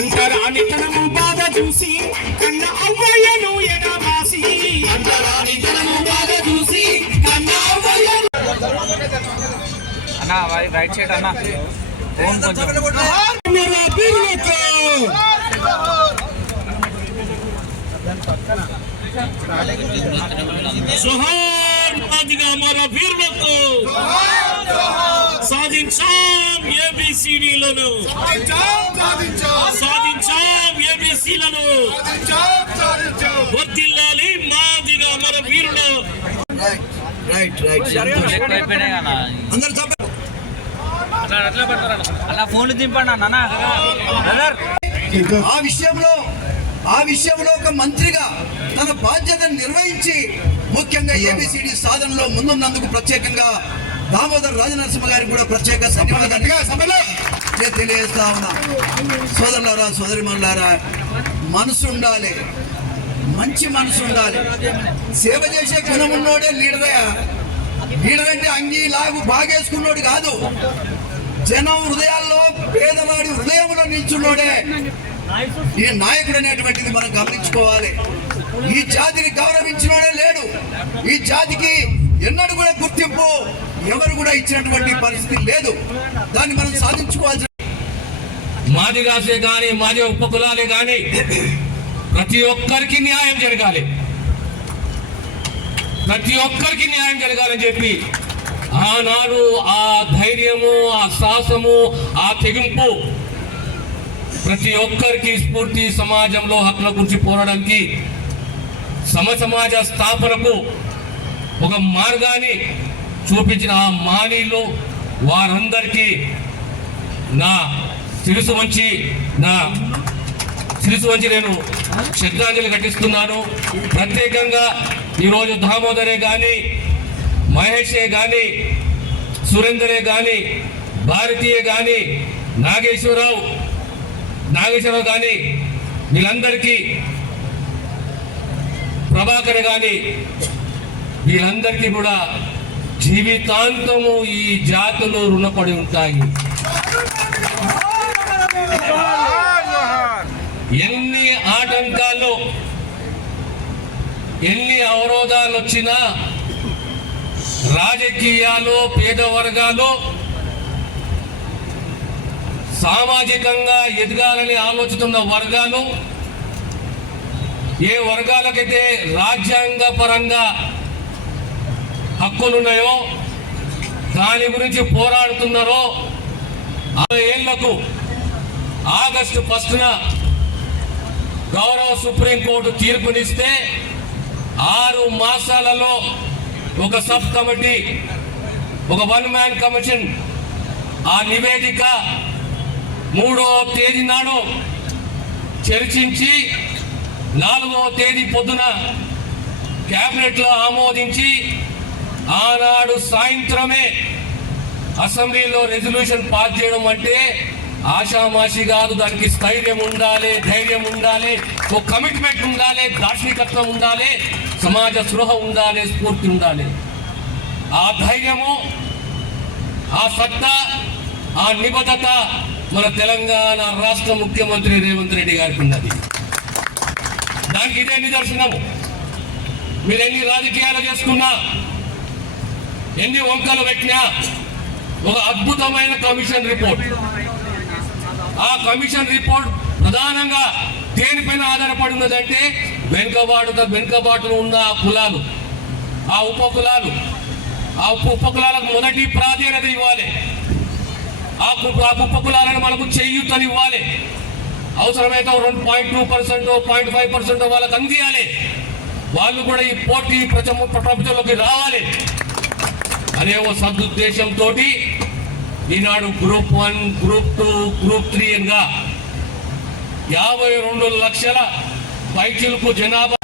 అంటరానితనము బాధ చూసి కన్న అవ్వయ్యను ఎడబాసి అంటరానితనము బాధ చూసి కన్న అవ్వయ్యను అన్నా రైట్ సైడ్ అన్నా ఫోన్ కొంచెం मेरा वीरों को जोहार मादिगा हमारा वीरों को సాధించాం ఏబిసిడిలను సాధించాం ఏబిసిలను వర్ధిల్లాలి మాదిగా మన వీరుడు రైట్ అలా ఫోన్ దింపండి అన్న ఆ విషయంలో ఒక మంత్రిగా తన బాధ్యతను నిర్వహించి ముఖ్యంగా ఏబిసిడి సాధనలో ముందున్నందుకు ప్రత్యేకంగా దామోదర్ రాజనరసింహ గారికి కూడా ప్రత్యేక తెలియజేస్తా ఉన్నా. సోదరులారా సోదరిమణులారా, మనసు ఉండాలి, మంచి మనసు ఉండాలి. సేవ చేసే గుణం ఉన్నోడే లీడరయ్యా. లీడర్ అంటే అంగీ లాగు బాగేసుకున్నోడు కాదు, జనం హృదయాల్లో పేదవాడి హృదయంలో నిల్చున్నోడే ఈ నాయకుడు అనేటువంటిది మనం గమనించుకోవాలి. ఈ జాతిని గౌరవించినోడే లేడు. ఈ జాతికి ఎన్నడూ కూడా గుర్తింపు ఎవరు కూడా ఇచ్చినటువంటి పరిస్థితి లేదు. దాన్ని మనం సాధించుకోవాల్సిన మాదిగాసే కానీ మాది ఉపకులాలే కానీ ప్రతి ఒక్కరికి న్యాయం జరగాలి, ప్రతి ఒక్కరికి న్యాయం జరగాలని చెప్పి ఆనాడు ఆ ధైర్యము, ఆ సాహసము, ఆ తెగింపు ప్రతి ఒక్కరికి స్ఫూర్తి, సమాజంలో హక్కుల గురించి పోరాడానికి, సమసమాజ స్థాపనకు ఒక మార్గాన్ని చూపించిన ఆ మానీయులు వారందరికీ నా శిరసు వంచి నేను శ్రద్ధాంజలి ఘటిస్తున్నాను. ప్రత్యేకంగా ఈరోజు దామోదరే కానీ, మహేషే కానీ, సురేందరే కానీ, భారతీయ కానీ, నాగేశ్వరరావు కానీ, వీళ్ళందరికీ, ప్రభాకర్ కానీ, వీళ్ళందరికీ కూడా జీవితాంతము ఈ జాతులు రుణపడి ఉంటాయి. ఎన్ని ఆటంకాలు, ఎన్ని అవరోధాలు వచ్చినా రాజకీయాలు, పేద వర్గాలు సామాజికంగా ఎదగాలని ఆలోచిస్తున్న వర్గాలు, ఏ వర్గాలకైతే రాజ్యాంగ పరంగా హక్కులున్నాయో దాని గురించి పోరాడుతున్నారో, 60 ఏళ్లకు ఆగస్టు 1న గౌరవ సుప్రీంకోర్టు తీర్పునిస్తే 6 మాసాలలో ఒక సబ్ కమిటీ, ఒక 1 మ్యాన్ కమిషన్ ఆ నివేదిక 3వ తేదీ నాడు చర్చించి 4వ తేదీ పొద్దున క్యాబినెట్లో ఆమోదించి ఆనాడు సాయంత్రమే అసెంబ్లీలో రెజల్యూషన్ పాస్ చేయడం అంటే ఆషామాషి కాదు. దానికి స్థైర్యం ఉండాలి, ధైర్యం ఉండాలి, ఒక కమిట్మెంట్ ఉండాలి, దార్శనికత్వం ఉండాలి, సమాజ స్పృహ ఉండాలి, స్ఫూర్తి ఉండాలి. ఆ ధైర్యము, ఆ సత్తా, ఆ నిబద్ధత మన తెలంగాణ రాష్ట్ర ముఖ్యమంత్రి రేవంత్ రెడ్డి గారికి ఉన్నది. దానికి ఇదే నిదర్శనము. మీరు ఎన్ని రాజకీయాలు చేసుకున్నా, ఎన్ని వంకలు పెట్టినా, ఒక అద్భుతమైన కమిషన్ రిపోర్ట్. ఆ కమిషన్ రిపోర్ట్ ప్రధానంగా దేనిపైన ఆధారపడి ఉన్నదంటే వెనుకబాటులో ఉన్న కులాలు, ఆ ఉపకులాలు, ఆ ఉపకులాలకు మొదటి ప్రాధాన్యత ఇవ్వాలి. ఆ ఉపకులాలను మనకు చేయూతనివ్వాలి. అవసరమైతే 2.2%, 0.5% వాళ్ళకి అందియాలి. వాళ్ళు కూడా ఈ పోటీ ప్రపంచంలోకి రావాలి అనే ఓ సదుద్దేశంతో ఈనాడు గ్రూప్ 1, గ్రూప్ 2, గ్రూప్ 3 గా 52 లక్షల పైచిలకు జనాభా